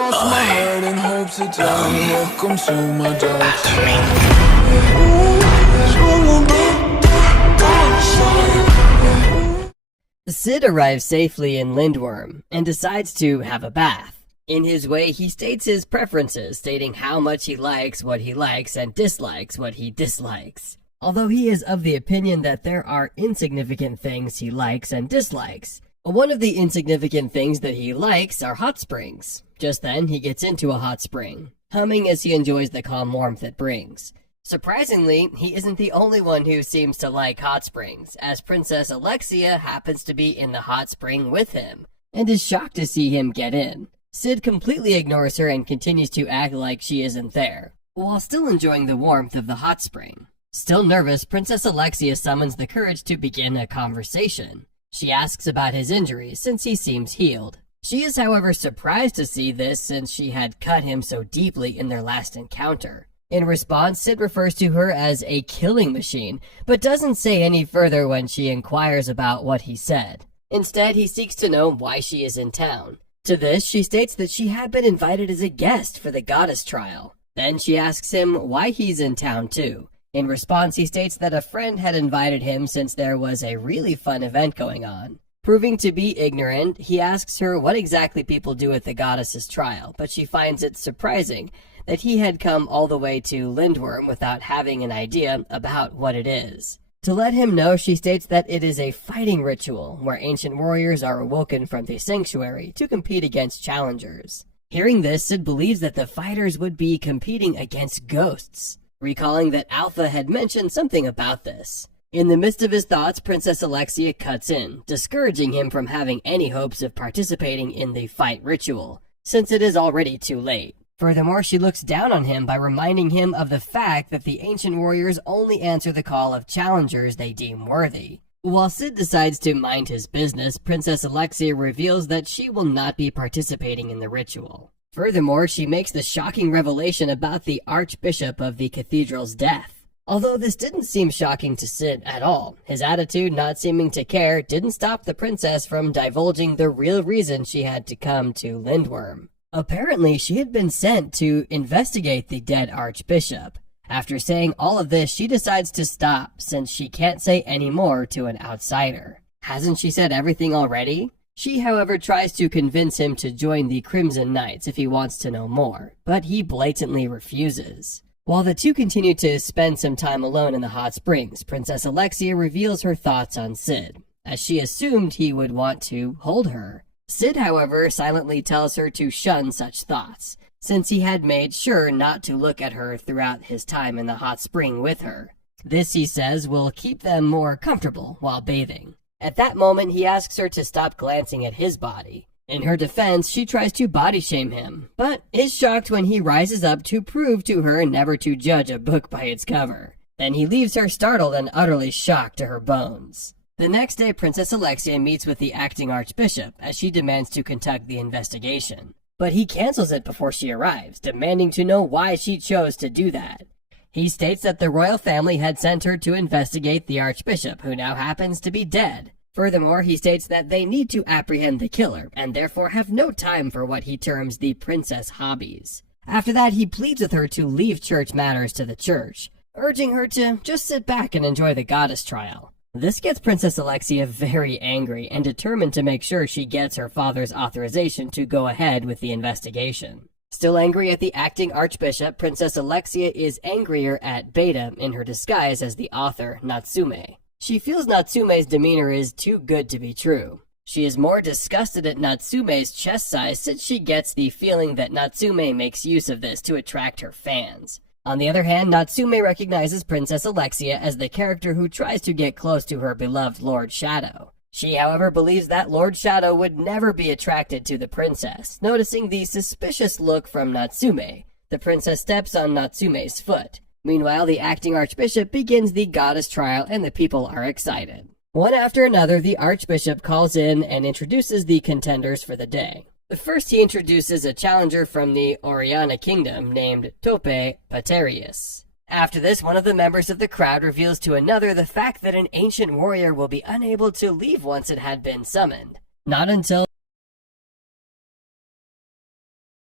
Cross my heart in hopes to die. Welcome to my dark side. Sid arrives safely in Lindworm and decides to have a bath. In his way, he states his preferences, stating how much he likes what he likes and dislikes what he dislikes. Although he is of the opinion that there are insignificant things he likes and dislikes. One of the insignificant things that he likes are hot springs. Just then, he gets into a hot spring, humming as he enjoys the calm warmth it brings. Surprisingly, he isn't the only one who seems to like hot springs, as Princess Alexia happens to be in the hot spring with him, and is shocked to see him get in. Sid completely ignores her and continues to act like she isn't there, while still enjoying the warmth of the hot spring. Still nervous, Princess Alexia summons the courage to begin a conversation. She asks about his injuries since he seems healed. She is, however, surprised to see this since she had cut him so deeply in their last encounter. In response, Sid refers to her as a killing machine, but doesn't say any further when she inquires about what he said. Instead, he seeks to know why she is in town. To this, she states that she had been invited as a guest for the goddess trial. Then she asks him why he's in town too. In response, he states that a friend had invited him since there was a really fun event going on. Proving to be ignorant, he asks her what exactly people do at the goddess's trial, but she finds it surprising that he had come all the way to Lindworm without having an idea about what it is. To let him know, she states that it is a fighting ritual where ancient warriors are awoken from the sanctuary to compete against challengers. Hearing this, Sid believes that the fighters would be competing against ghosts, recalling that Alpha had mentioned something about this. In the midst of his thoughts, Princess Alexia cuts in, discouraging him from having any hopes of participating in the fight ritual, since it is already too late. Furthermore, she looks down on him by reminding him of the fact that the ancient warriors only answer the call of challengers they deem worthy. While Sid decides to mind his business, Princess Alexia reveals that she will not be participating in the ritual. Furthermore, she makes the shocking revelation about the Archbishop of the cathedral's death. Although this didn't seem shocking to Sid at all, his attitude not seeming to care didn't stop the princess from divulging the real reason she had to come to Lindworm. Apparently, she had been sent to investigate the dead Archbishop. After saying all of this, she decides to stop since she can't say any more to an outsider. Hasn't she said everything already? She, however, tries to convince him to join the Crimson Knights if he wants to know more, but he blatantly refuses. While the two continue to spend some time alone in the hot springs, Princess Alexia reveals her thoughts on Sid, as she assumed he would want to hold her. Sid, however, silently tells her to shun such thoughts, since he had made sure not to look at her throughout his time in the hot spring with her. This, he says, will keep them more comfortable while bathing. At that moment, he asks her to stop glancing at his body. In her defense, she tries to body shame him, but is shocked when he rises up to prove to her never to judge a book by its cover. Then he leaves her startled and utterly shocked to her bones. The next day, Princess Alexia meets with the acting archbishop as she demands to conduct the investigation. But he cancels it before she arrives, demanding to know why she chose to do that. He states that the royal family had sent her to investigate the archbishop, who now happens to be dead. Furthermore, he states that they need to apprehend the killer, and therefore have no time for what he terms the princess hobbies. After that, he pleads with her to leave church matters to the church, urging her to just sit back and enjoy the goddess trial. This gets Princess Alexia very angry and determined to make sure she gets her father's authorization to go ahead with the investigation. Still angry at the acting archbishop, Princess Alexia is angrier at Beta in her disguise as the author, Natsume. She feels Natsume's demeanor is too good to be true. She is more disgusted at Natsume's chest size since she gets the feeling that Natsume makes use of this to attract her fans. On the other hand, Natsume recognizes Princess Alexia as the character who tries to get close to her beloved Lord Shadow. She, however, believes that Lord Shadow would never be attracted to the princess. Noticing the suspicious look from Natsume, the princess steps on Natsume's foot. Meanwhile, the acting archbishop begins the goddess trial and the people are excited. One after another, the archbishop calls in and introduces the contenders for the day. First, he introduces a challenger from the Oriana kingdom named Tope Paterius. After this, one of the members of the crowd reveals to another the fact that an ancient warrior will be unable to leave once it had been summoned. Not until